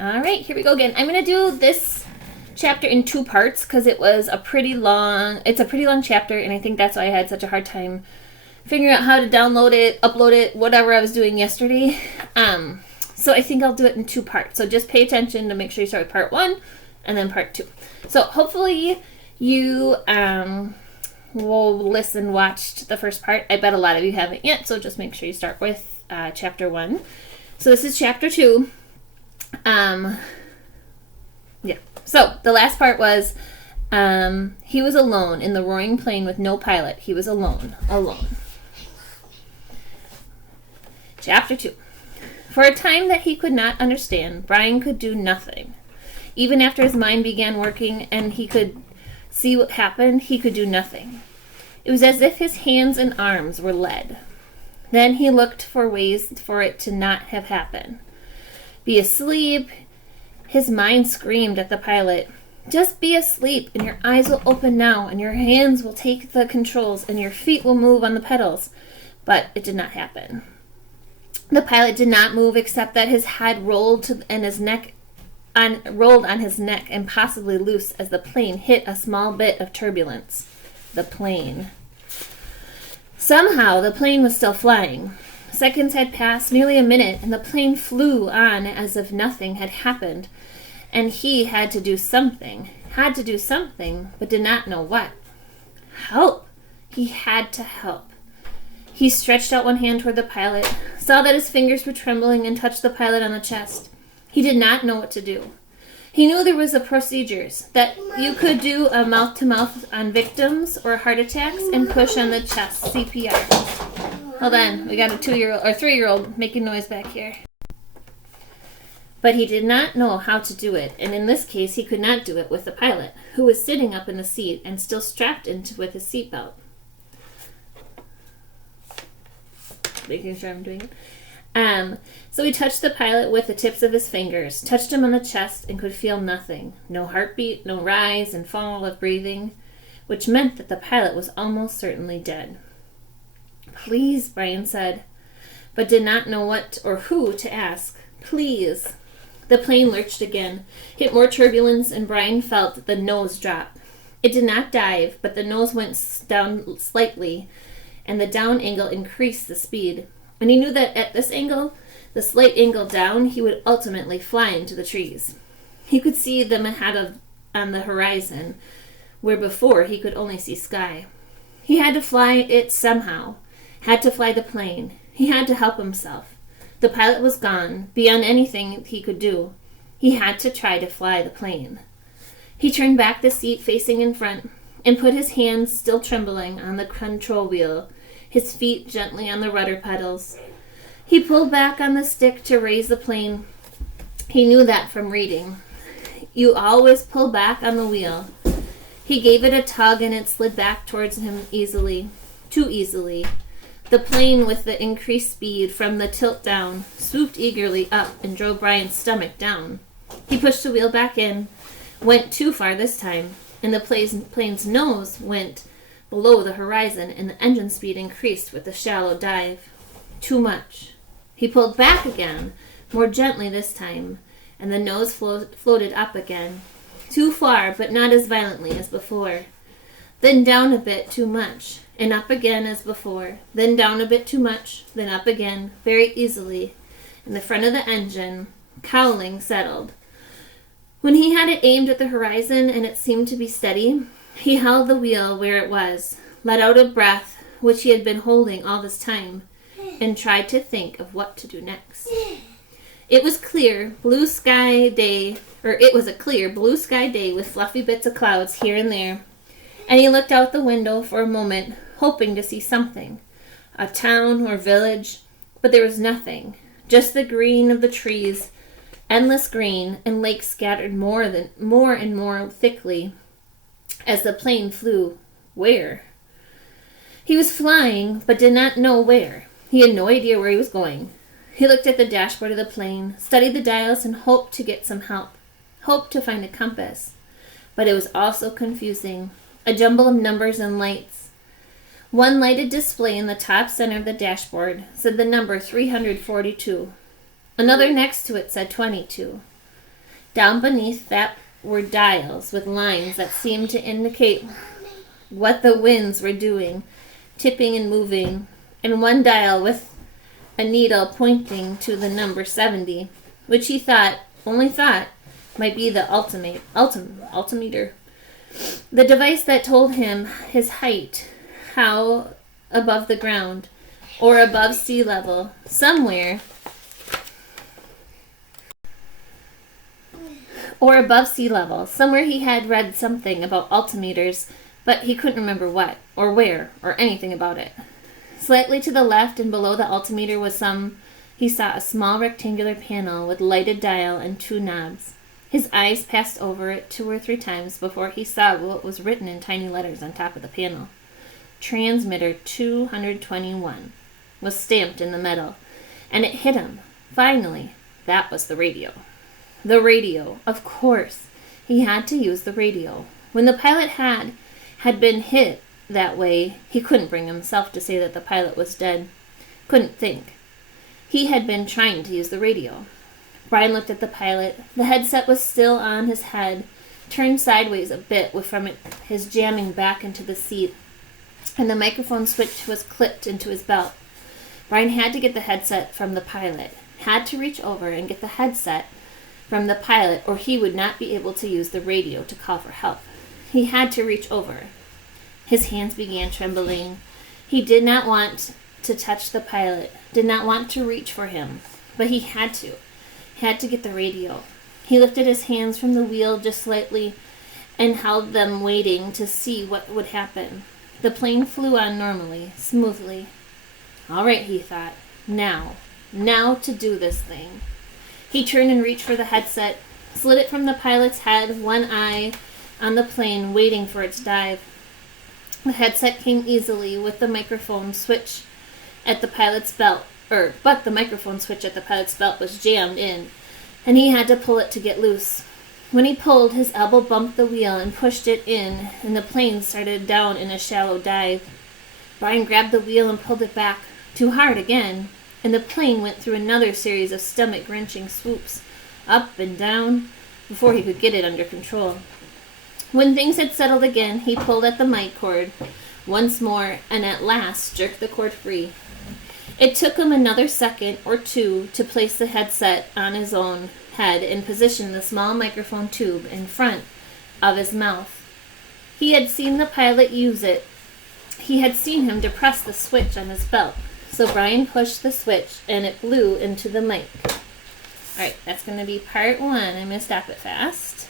All right, here we go again. I'm going to do this chapter in 2 parts because it's a pretty long chapter, and I think that's why I had such a hard time figuring out how to download it, upload it, whatever I was doing yesterday. So I think I'll do it in 2 parts. So just pay attention to make sure you start with part 1 and then part 2. So hopefully you watched the first part. I bet a lot of you haven't yet, so just make sure you start with chapter 1. So this is chapter 2. So the last part was he was alone in the roaring plain with no pilot. He was alone. Chapter 2. For a time that he could not understand, Brian could do nothing. Even after his mind began working and he could see what happened, he could do nothing. It was as if his hands and arms were lead. Then he looked for ways for it to not have happened. Be asleep. His mind screamed at the pilot, "Just be asleep, and your eyes will open now, and your hands will take the controls, and your feet will move on the pedals." But it did not happen. The pilot did not move except that his head rolled on his neck and possibly loose as the plane hit a small bit of turbulence. The plane. Somehow the plane was still flying. Seconds had passed, nearly a minute, and the plane flew on as if nothing had happened. And he had to do something, but did not know what. Help! He had to help. He stretched out one hand toward the pilot, saw that his fingers were trembling, and touched the pilot on the chest. He did not know what to do. He knew there was a procedures, that you could do a mouth-to-mouth on victims or heart attacks and push on the chest, CPR. Hold on, we got a 2-year-old or 3-year-old making noise back here. But he did not know how to do it, and in this case he could not do it with the pilot, who was sitting up in the seat and still strapped into with his seatbelt. Making sure I'm doing it. So he touched the pilot with the tips of his fingers, touched him on the chest, and could feel nothing. No heartbeat, no rise and fall of breathing, which meant that the pilot was almost certainly dead. "Please," Brian said, but did not know what or who to ask. "Please." The plane lurched again, hit more turbulence, and Brian felt the nose drop. It did not dive, but the nose went down slightly, and the down angle increased the speed. And he knew that at this angle, the slight angle down, he would ultimately fly into the trees. He could see them on the horizon, where before he could only see sky. He had to fly it somehow. Had to fly the plane. He had to help himself. The pilot was gone, beyond anything he could do. He had to try to fly the plane. He turned back the seat facing in front and put his hands, still trembling, on the control wheel, his feet gently on the rudder pedals. He pulled back on the stick to raise the plane. He knew that from reading. You always pull back on the wheel. He gave it a tug and it slid back towards him too easily. The plane, with the increased speed from the tilt down, swooped eagerly up and drove Brian's stomach down. He pushed the wheel back in, went too far this time, and the plane's nose went below the horizon, and the engine speed increased with the shallow dive. Too much. He pulled back again, more gently this time, and the nose floated up again. Too far, but not as violently as before. Then down a bit too much, and up again as before. Then down a bit too much, then up again, very easily, and the front of the engine, cowling, settled. When he had it aimed at the horizon and it seemed to be steady, he held the wheel where it was, let out a breath, which he had been holding all this time, and tried to think of what to do next. It was a clear blue sky day with fluffy bits of clouds here and there, and he looked out the window for a moment, hoping to see something, a town or village, but there was nothing, just the green of the trees, endless green, and lakes scattered more and more thickly as the plane flew. Where? He was flying, but did not know where. He had no idea where he was going. He looked at the dashboard of the plane, studied the dials, and hoped to get some help. Hoped to find a compass. But it was also confusing. A jumble of numbers and lights. One lighted display in the top center of the dashboard said the number 342. Another next to it said 22. Down beneath that were dials with lines that seemed to indicate what the winds were doing, tipping and moving, and one dial with a needle pointing to the number 70, which he only thought, might be the altimeter. The device that told him his height, how above the ground, or above sea level, somewhere, or above sea level. Somewhere he had read something about altimeters, but he couldn't remember what, or where, or anything about it. Slightly to the left and below the altimeter he saw a small rectangular panel with lighted dial and 2 knobs. His eyes passed over it 2 or 3 times before he saw what was written in tiny letters on top of the panel. Transmitter 221 was stamped in the metal, and it hit him. Finally, that was the radio. The radio, of course. He had to use the radio. When the pilot had been hit that way, he couldn't bring himself to say that the pilot was dead. Couldn't think. He had been trying to use the radio. Brian looked at the pilot. The headset was still on his head, turned sideways a bit from his jamming back into the seat, and the microphone switch was clipped into his belt. Brian had to get the headset from the pilot, had to reach over and get the headset from the pilot, or he would not be able to use the radio to call for help. He had to reach over. His hands began trembling. He did not want to touch the pilot, did not want to reach for him, but he had to get the radio. He lifted his hands from the wheel just slightly and held them, waiting to see what would happen. The plane flew on normally, smoothly. All right, he thought. Now to do this thing. He turned and reached for the headset, slid it from the pilot's head, one eye on the plane, waiting for its dive. The headset came easily with the microphone switch at the pilot's belt, but the microphone switch at the pilot's belt was jammed in, and he had to pull it to get loose. When he pulled, his elbow bumped the wheel and pushed it in, and the plane started down in a shallow dive. Brian grabbed the wheel and pulled it back, too hard again, and the plane went through another series of stomach-wrenching swoops, up and down, before he could get it under control. When things had settled again, he pulled at the mic cord once more, and at last jerked the cord free. It took him another second or 2 to place the headset on his own head and position the small microphone tube in front of his mouth. He had seen the pilot use it. He had seen him depress the switch on his belt. So Brian pushed the switch, and it blew into the mic. All right, that's going to be part 1. I'm going to stop it fast.